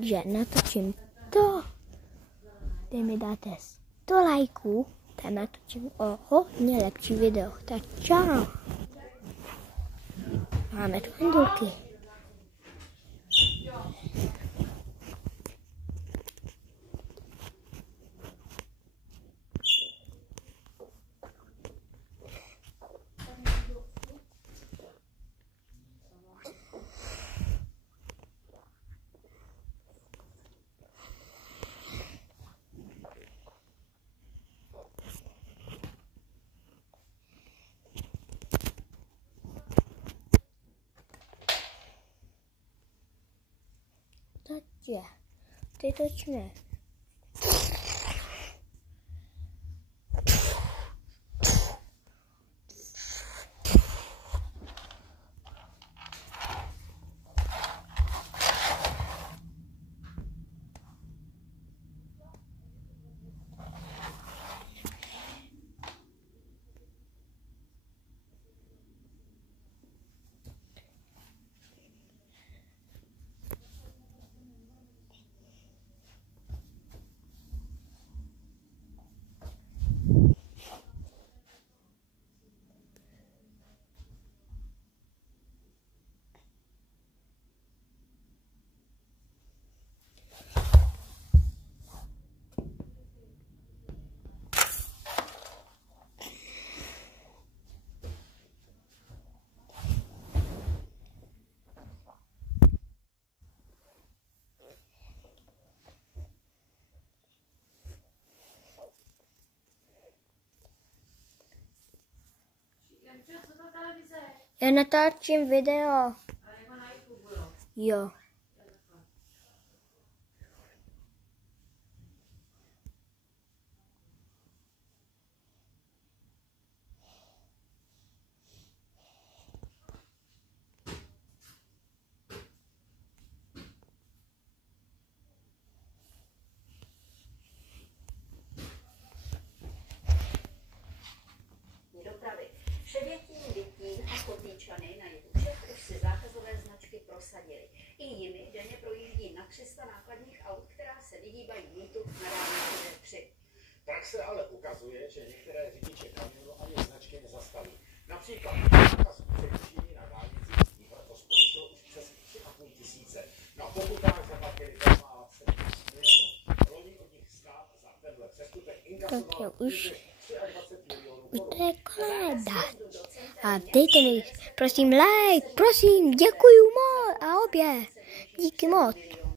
že natočím to, kde mi dáte 100 lajků, tak natočím o hodně lepší video. Tak čau. Máme tu handulky. Takže, ty točíme. Já natáčím video. Jo. Ševětín, Vytín a Kotýčany na Jivušech už si zákazové značky prosadili. I jimi denně projíždí na 300 nákladních aut, která se vyhýbají mýtu na dálnici D3. Praxe ale ukazuje, že některé řidiče kamionů ani značky nezastaví. Například zákaz přerušení na dálnici letos porušil už přes 3,5 tisíce. Na pokutách zaplatili 2,7 milionů. Loni od nich stát za tenhle přestupek inkasoval už 23 milionů korun. To je koléda. A dejte mi, prosím, like, prosím, děkuju moc a obě. Díky moc.